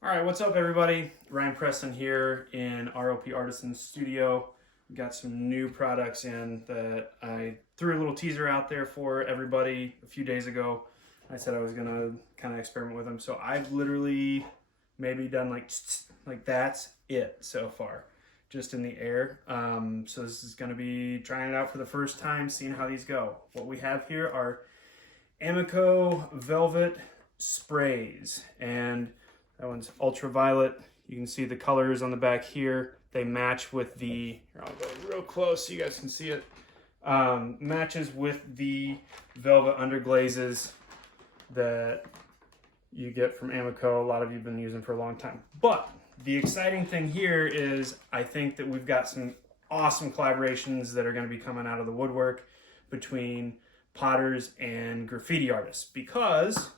All right, what's up, everybody? Ryan Preston here in ROP Artisan Studio. We got some new products in that I threw a little teaser out there for everybody a few days ago. I said I was gonna kind of experiment with them, so I've literally maybe done like that's it so far, just in the air. So this is gonna be trying it out for the first time, seeing how these go. What we have here are AMACO Velvet Sprays, and that one's ultraviolet. You can see the colors on the back here. They match with the, here, I'll go real close so you guys can see it. Matches with the velvet underglazes that you get from AMACO. A lot of you have been using for a long time. But the exciting thing here is I think that we've got some awesome collaborations that are going to be coming out of the woodwork between potters and graffiti artists, because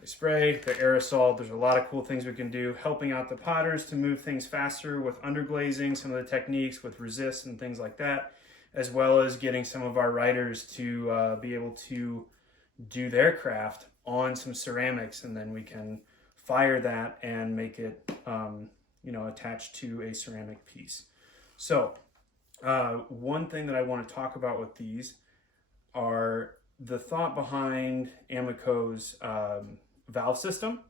they spray, they're aerosol. There's a lot of cool things we can do, helping out the potters to move things faster with underglazing, some of the techniques with resist and things like that, as well as getting some of our writers to be able to do their craft on some ceramics, and then we can fire that and make it, attached to a ceramic piece. So one thing that I want to talk about with these are the thought behind AMACO's valve system,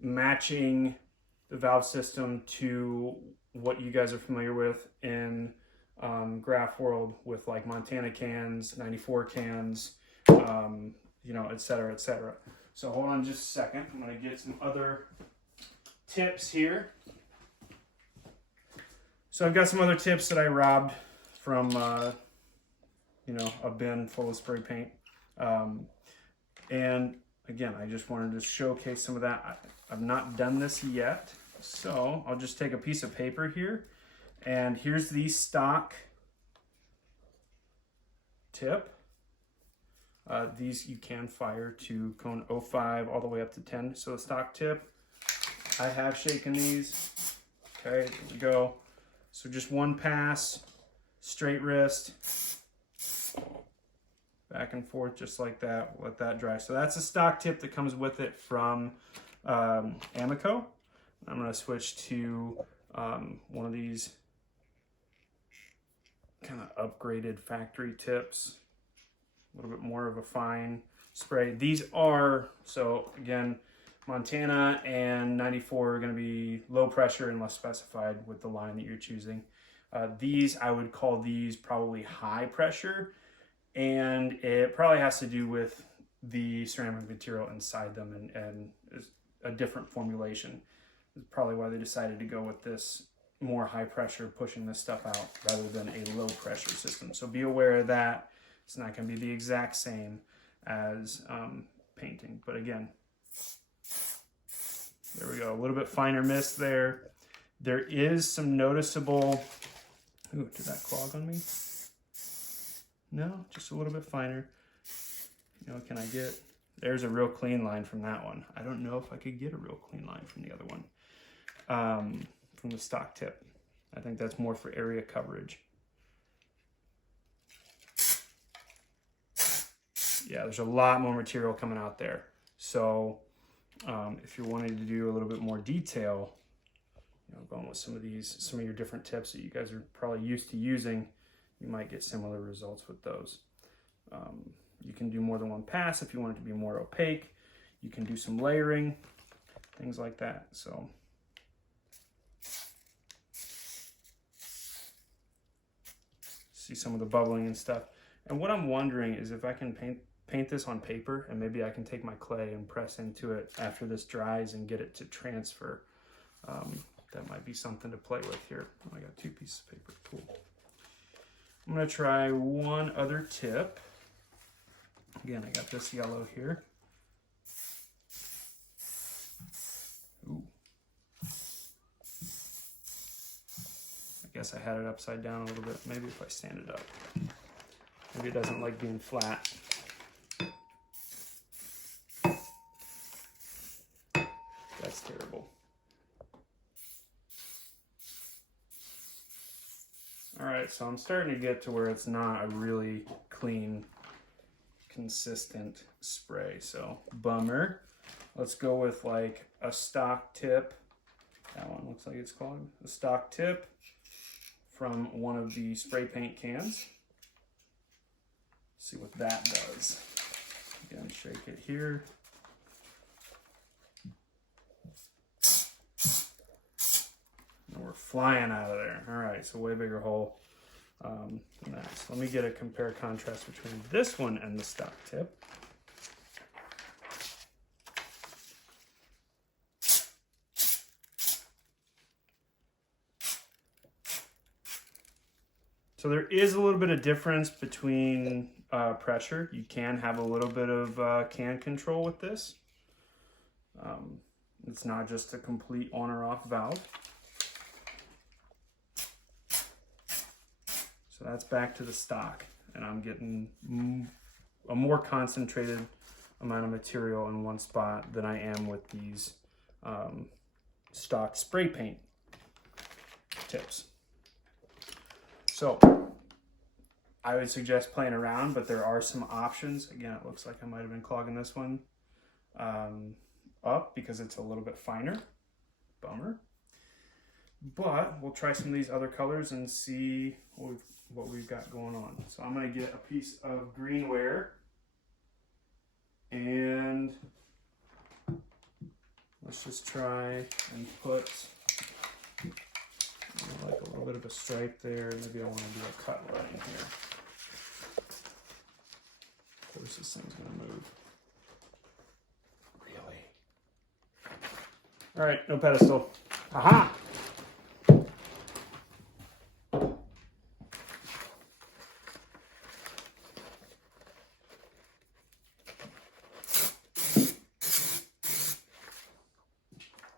matching the valve system to what you guys are familiar with in graph world with like Montana cans, 94 cans, et cetera, et cetera. So hold on just a second. I'm going to get some other tips here. So I've got some other tips that I robbed from, a bin full of spray paint. And again, I just wanted to showcase some of that. I've not done this yet, so I'll just take a piece of paper here, and here's the stock tip. These you can fire to cone 05 all the way up to 10. So the stock tip, I have shaken these. Okay, there we go. So just one pass, straight wrist, back and forth just like that. Let that dry. So that's a stock tip that comes with it from AMACO. I'm going to switch to one of these kind of upgraded factory tips, a little bit more of a fine spray. These are, so again, Montana and 94 are going to be low pressure unless specified with the line that you're choosing. These, I would call these probably high pressure, and it probably has to do with the ceramic material inside them and a different formulation. That's probably why they decided to go with this more high pressure, pushing this stuff out rather than a low pressure system. So be aware of that. It's not going to be the exact same as painting, but again, there we go. A little bit finer mist there. There is some noticeable, ooh, did that clog on me? No, just a little bit finer. Can I get, there's a real clean line from that one. I don't know if I could get a real clean line from the other one, from the stock tip. I think that's more for area coverage. Yeah, there's a lot more material coming out there. So if you're wanting to do a little bit more detail, going with some of your different tips that you guys are probably used to using, you might get similar results with those. You can do more than one pass if you want it to be more opaque. You can do some layering, things like that. So see some of the bubbling and stuff. And what I'm wondering is if I can paint this on paper, and maybe I can take my clay and press into it after this dries and get it to transfer. That might be something to play with here. Oh, I got two pieces of paper, cool. I'm gonna try one other tip. Again, I got this yellow here. Ooh. I guess I had it upside down a little bit. Maybe if I stand it up. Maybe it doesn't like being flat. That's terrible. All right, so I'm starting to get to where it's not a really clean, consistent spray. So bummer. Let's go with like a stock tip. That one looks like it's called a stock tip from one of the spray paint cans. See what that does. Again, shake it here. And we're flying out of there. All right, so way bigger hole than that. So let me get a compare contrast between this one and the stock tip. So there is a little bit of difference between pressure. You can have a little bit of can control with this. It's not just a complete on or off valve. So that's back to the stock, and I'm getting a more concentrated amount of material in one spot than I am with these stock spray paint tips. So I would suggest playing around, but there are some options. Again, it looks like I might have been clogging this one up because it's a little bit finer. Bummer. But we'll try some of these other colors and see what we've got going on. So I'm going to get a piece of greenware, and let's just try and put like a little bit of a stripe there. Maybe I want to do a cut line here. Of course, this thing's going to move. Really? All right, no pedestal. Aha!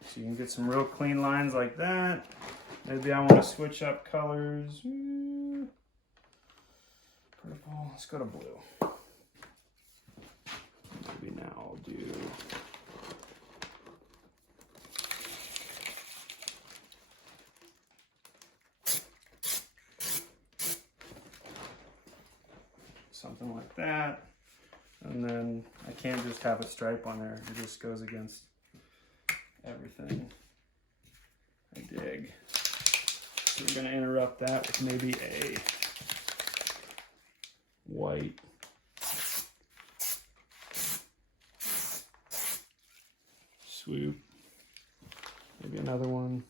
So you can get some real clean lines like that. Maybe I want to switch up colors. Purple, let's go to blue. Maybe now I'll do something like that. And then I can't just have a stripe on there. It just goes against everything I dig. So we're going to interrupt that with maybe a white swoop, maybe another one.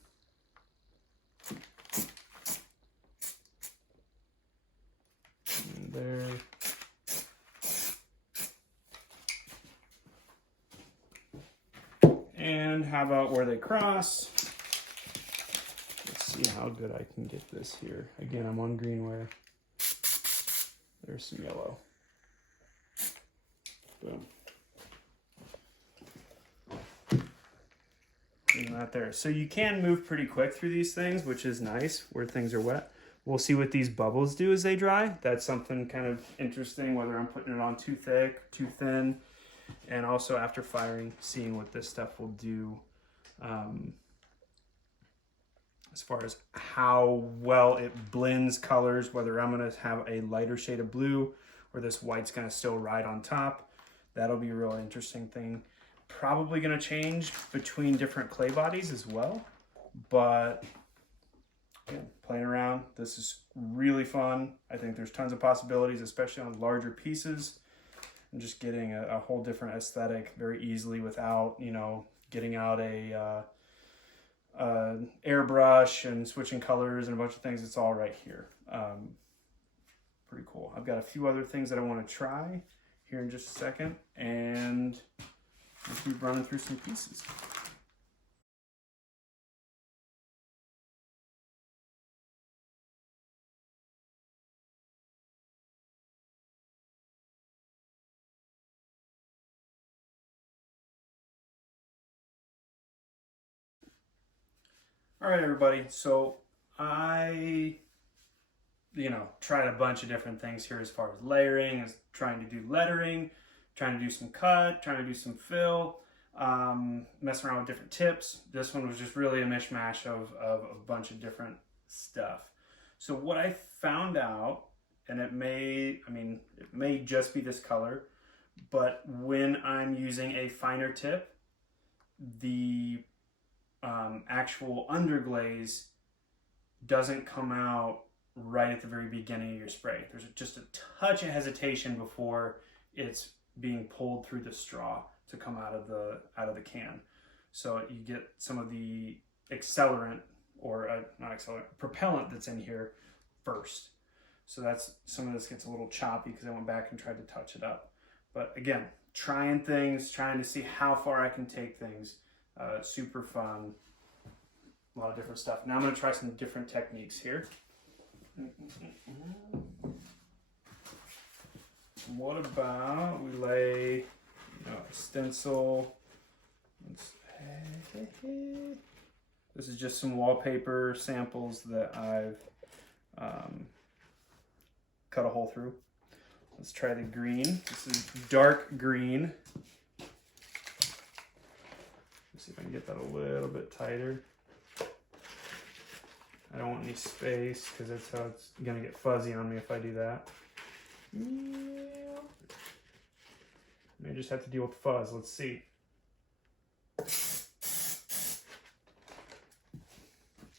And there. And how about where they cross? Let's see how good I can get this here. Again, I'm on greenware. There's some yellow. Boom. And that there. So you can move pretty quick through these things, which is nice where things are wet. We'll see what these bubbles do as they dry. That's something kind of interesting, whether I'm putting it on too thick, too thin. And also after firing, seeing what this stuff will do as far as how well it blends colors, whether I'm going to have a lighter shade of blue or this white's going to still ride on top. That'll be a real interesting thing. Probably going to change between different clay bodies as well. But again, playing around, this is really fun. I think there's tons of possibilities, especially on larger pieces. And just getting a whole different aesthetic very easily without, you know, getting out a airbrush and switching colors and a bunch of things. It's all right here. Pretty cool. I've got a few other things that I want to try here in just a second, and we'll keep running through some pieces. All right, everybody. So I, tried a bunch of different things here as far as layering, as trying to do lettering, trying to do some cut, trying to do some fill, messing around with different tips. This one was just really a mishmash of a bunch of different stuff. So what I found out, and it may just be this color, but when I'm using a finer tip, the actual underglaze doesn't come out right at the very beginning of your spray. There's just a touch of hesitation before it's being pulled through the straw to come out of the can. So you get some of the accelerant, or not accelerant, propellant that's in here first. So that's, some of this gets a little choppy because I went back and tried to touch it up. But again, trying things, trying to see how far I can take things. Super fun. A lot of different stuff. Now I'm going to try some different techniques here. What about we lay, a stencil. This is just some wallpaper samples that I've cut a hole through. Let's try the green. This is dark green. Let's see if I can get that a little bit tighter. I don't want any space because that's how it's gonna get fuzzy on me if I do that. I just have to deal with fuzz. Let's see.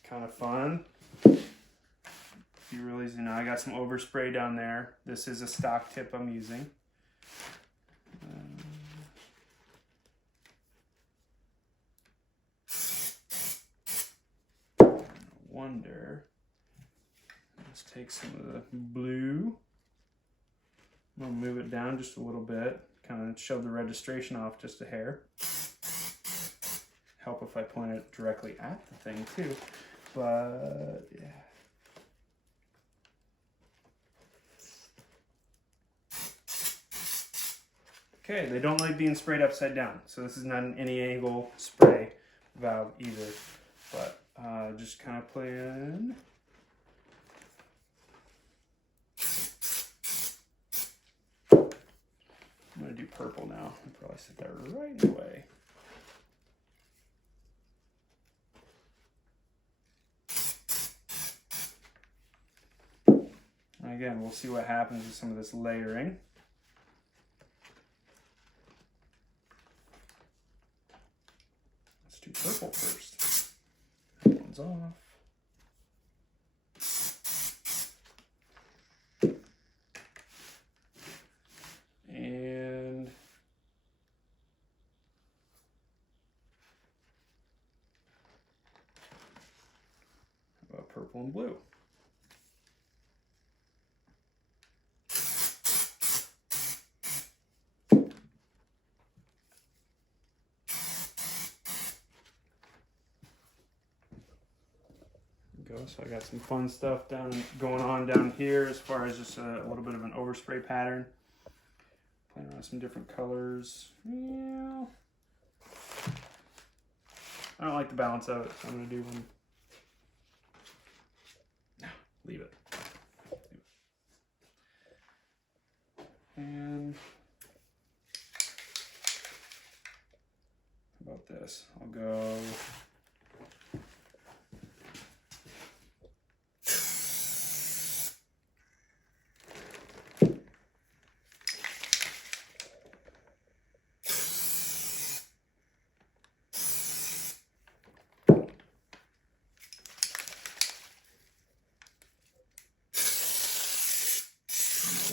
Kind of fun. You realize, I got some overspray down there. This is a stock tip I'm using. Wonder. Let's take some of the blue. I'm gonna move it down just a little bit. Kind of shove the registration off just a hair. Help if I point it directly at the thing too. But yeah. Okay, they don't like being sprayed upside down, so this is not an any angle spray valve either. But just kind of playing. I'm gonna do purple now. I'll probably set that right in the way. And again, we'll see what happens with some of this layering. Let's do purple first. That one's off. And how about purple and blue? So I got some fun stuff going on down here as far as just a little bit of an overspray pattern. Playing around with some different colors. Yeah. I don't like the balance of it, so I'm going to do one. No, leave it. And how about this? I'll go.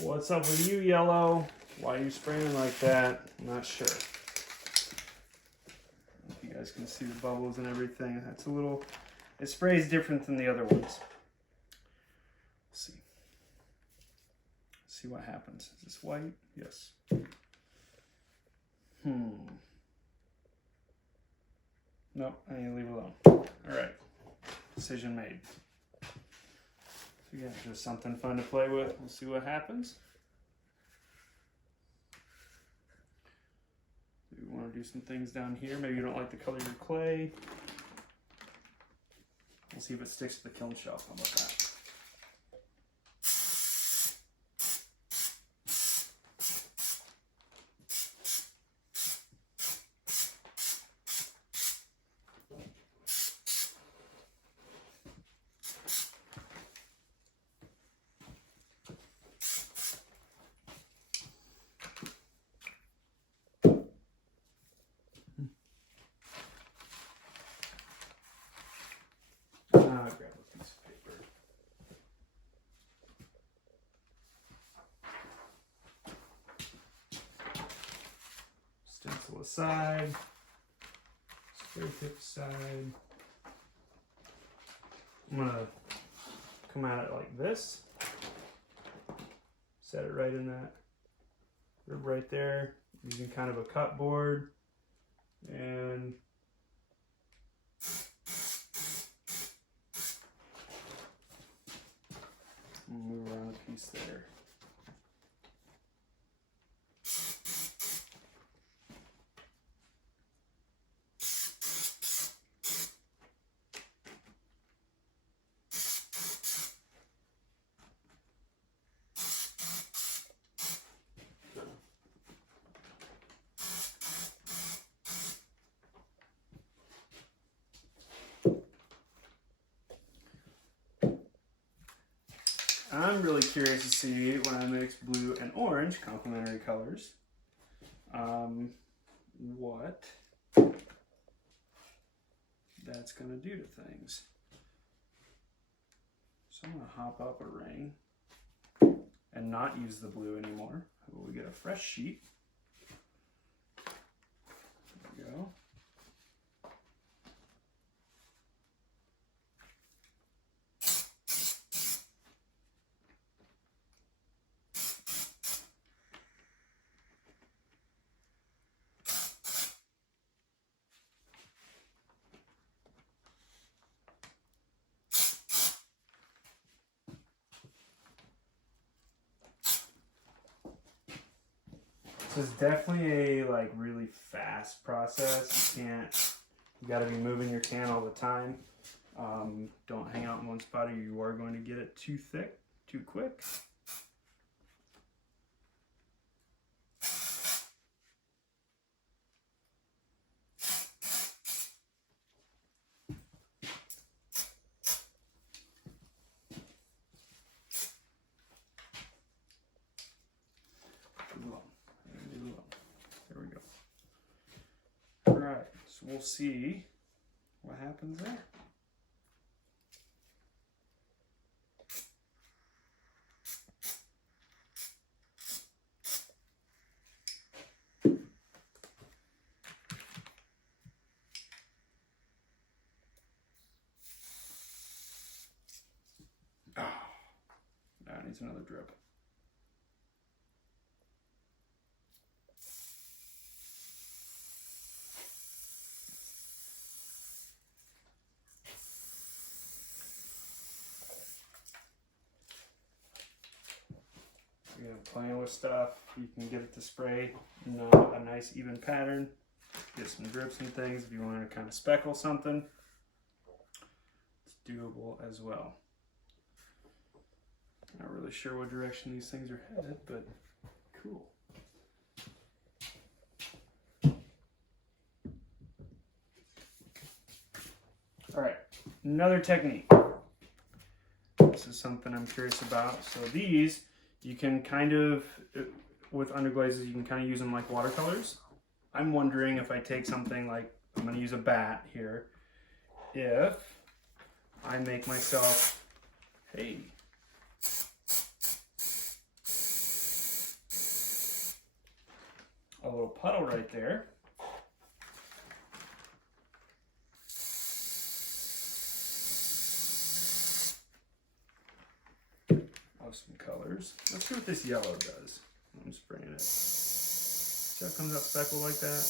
What's up with you, yellow? Why are you spraying like that? I'm not sure. If you guys can see the bubbles and everything. That's a little, it sprays different than the other ones. Let's see. Let's see what happens. Is this white? Yes. Nope, I need to leave it alone. All right, decision made. Again, just something fun to play with. We'll see what happens. We want to do some things down here. Maybe you don't like the color of your clay. We'll see if it sticks to the kiln shelf. How about that? pencil aside, spray tip aside. I'm gonna come at it like this. Set it right in that rib right there, using kind of a cut board, and move around a piece there. I'm really curious to see when I mix blue and orange, complementary colors, what that's going to do to things. So I'm going to hop up a ring and not use the blue anymore. We get a fresh sheet. There we go. This is definitely a really fast process. You gotta be moving your can all the time. Don't hang out in one spot or you are going to get it too thick, too quick. There we go. All right, so we'll see what happens there. Oh, that needs another drip. Playing with stuff, you can get it to spray, a nice even pattern, get some drips and things. If you want to kind of speckle something, it's doable as well. Not really sure what direction these things are headed, but cool. All right, another technique. This is something I'm curious about. So these, you can kind of, with underglazes, you can kind of use them like watercolors. I'm wondering if I take something like, I'm going to use a bat here, if I make myself, hey, a little puddle right there. Some colors. Let's see what this yellow does. I'm spraying it. See how it comes out speckled like that?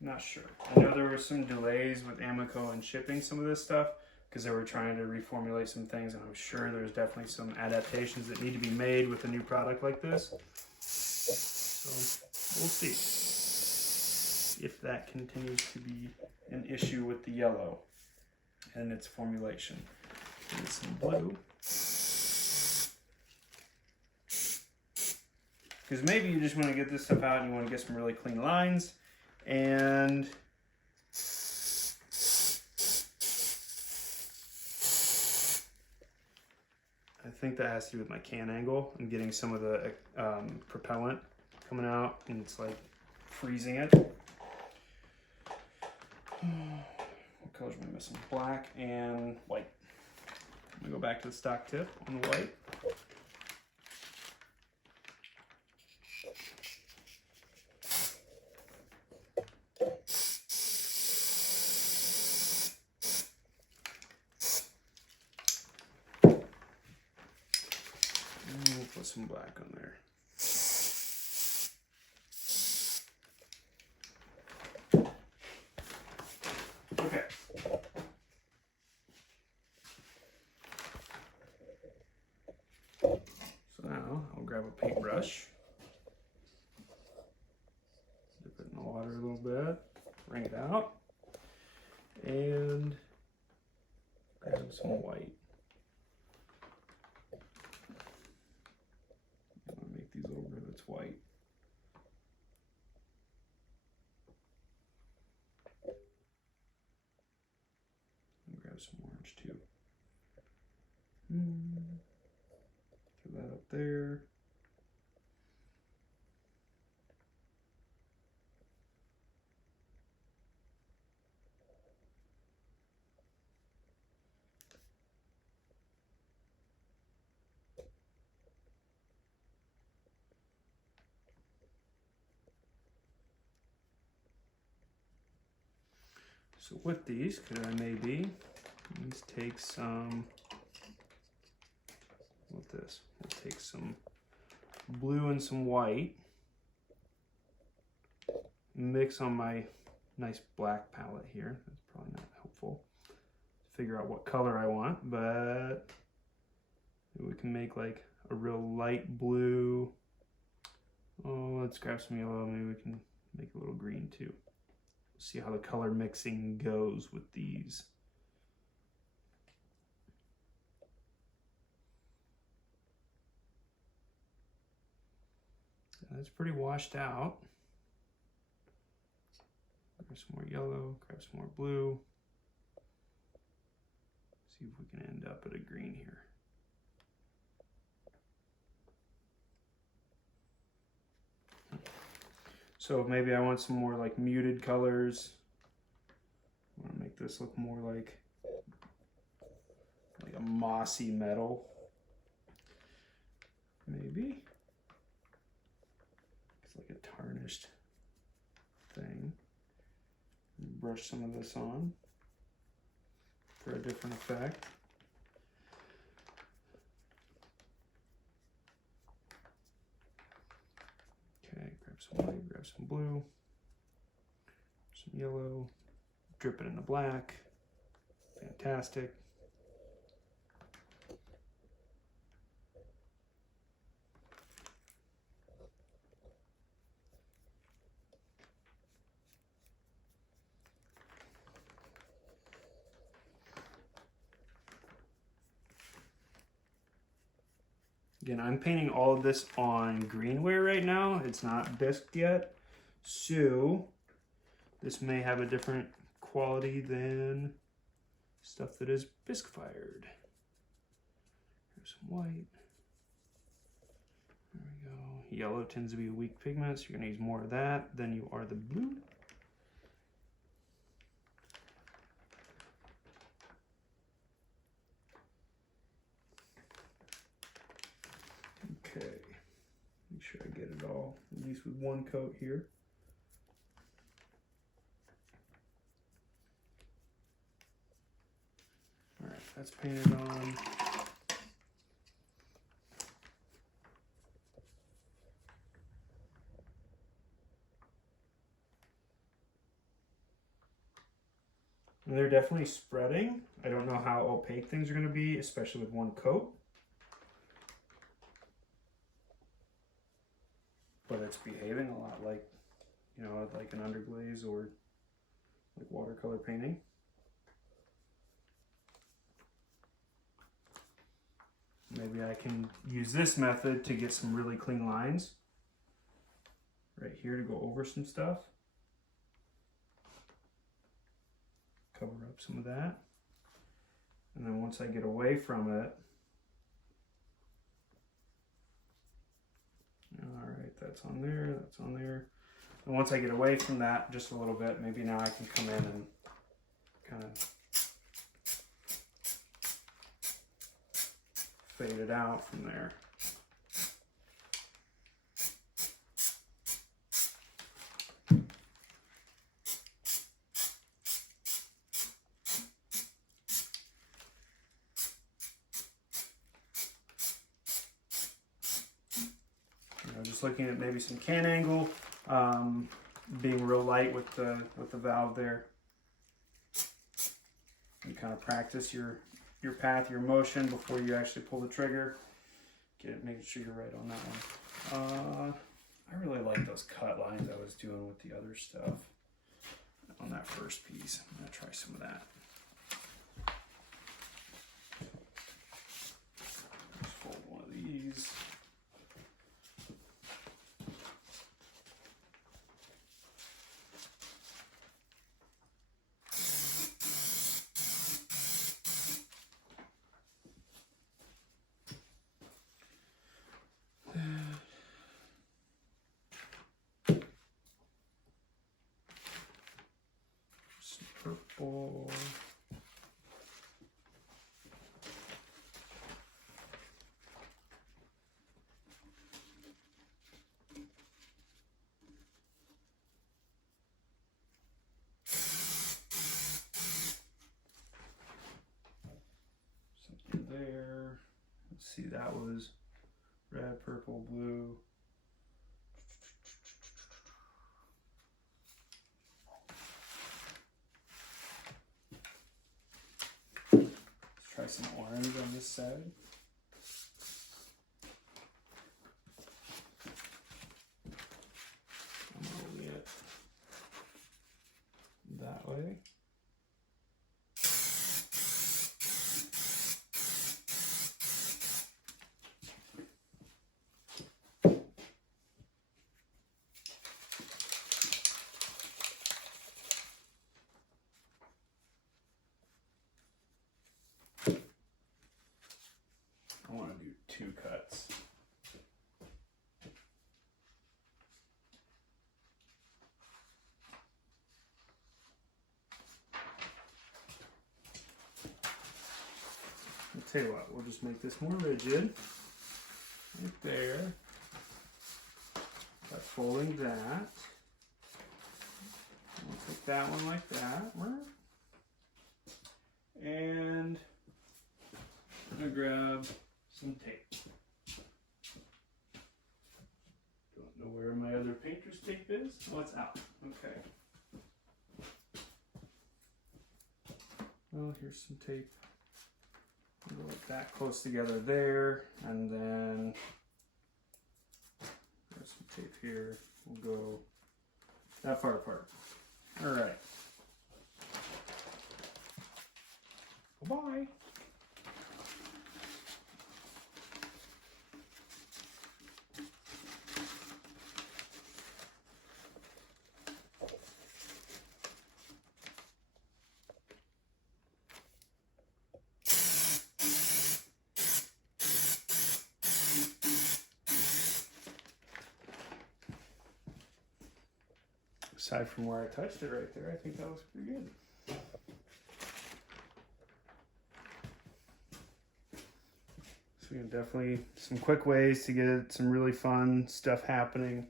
Not sure. I know there were some delays with AMACO and shipping some of this stuff because they were trying to reformulate some things, and I'm sure there's definitely some adaptations that need to be made with a new product like this. So we'll see if that continues to be an issue with the yellow and its formulation. And some blue. Because maybe you just want to get this stuff out and you want to get some really clean lines. And I think that has to do with my can angle. I'm getting some of the propellant coming out and it's like freezing it. What colors am I missing? Black and white. I'm gonna go back to the stock tip on the white. put some black on there. Okay. So now I'll grab a paintbrush, dip it in the water a little bit, wring it out, and grab some white. I'm gonna make these little rivets white. And grab some orange too. Throw that up there. So with these, could I maybe take some, with this, we'll take some blue and some white, mix on my nice black palette here. That's probably not helpful to figure out what color I want, but we can make like a real light blue. Oh, let's grab some yellow. Maybe we can make a little green too. See how the color mixing goes with these. That's pretty washed out. Grab some more yellow, grab some more blue. See if we can end up at a green here. So maybe I want some more like muted colors. I want to make this look more like a mossy metal. Maybe. It's like a tarnished thing. Brush some of this on for a different effect. Okay, grab some white, grab some blue, some yellow, drip it in the black. Fantastic. Again, I'm painting all of this on greenware right now. It's not bisqued yet, so this may have a different quality than stuff that is bisque fired. Here's some white. There we go. Yellow tends to be a weak pigment, so you're gonna use more of that than you are the blue. Okay, make sure I get it all, at least with one coat here. All right, that's painted on. And they're definitely spreading. I don't know how opaque things are going to be, especially with one coat. But it's behaving a lot like, you know, like an underglaze or like watercolor painting. Maybe I can use this method to get some really clean lines right here to go over some stuff. Cover up some of that. And then once I get away from it, all right, that's on there, that's on there. And once I get away from that just a little bit, maybe now I can come in and kind of fade it out from there. just looking at maybe some can angle, being real light with the valve there. You kind of practice your path, your motion before you actually pull the trigger. Making sure you're right on that one. I really like those cut lines I was doing with the other stuff on that first piece. I'm gonna try some of that. Just fold one of these. Purple. Something there. Let's see, that was red, purple, blue. Try some orange on this side. I'm rolling it that way. I want to do 2 cuts. I'll tell you what, we'll just make this more rigid. Right there. By folding that. We'll take that one like that. And I'm going to grab some tape. Don't know where my other painter's tape is. Oh, it's out. Okay. Well, here's some tape. We'll go like that close together there, and then there's some tape here. We'll go that far apart. All right. Bye-bye. Aside from where I touched it right there, I think that looks pretty good. So we can definitely, some quick ways to get some really fun stuff happening.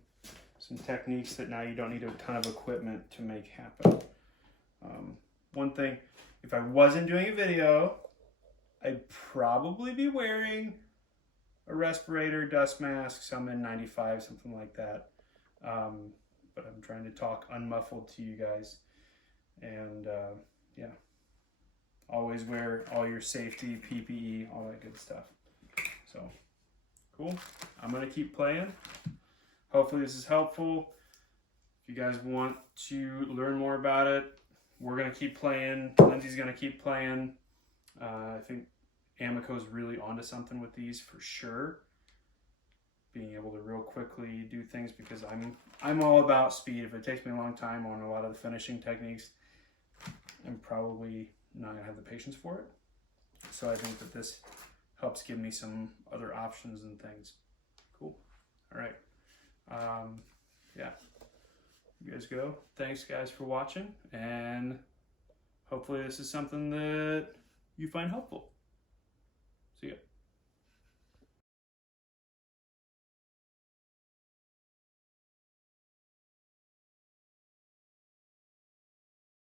Some techniques that now you don't need a ton of equipment to make happen. One thing, if I wasn't doing a video, I'd probably be wearing a respirator, dust mask, some N95, something like that. But I'm trying to talk unmuffled to you guys. And yeah, always wear all your safety, PPE, all that good stuff. So, cool. I'm gonna keep playing. Hopefully this is helpful. If you guys want to learn more about it, we're gonna keep playing. Lindsay's gonna keep playing. I think AMACO's really onto something with these for sure. Being able to real quickly do things, because I'm all about speed. If it takes me a long time on a lot of the finishing techniques, I'm probably not gonna have the patience for it. So I think that this helps give me some other options and things. Cool. All right. Yeah. You guys go. Thanks guys for watching, and hopefully this is something that you find helpful.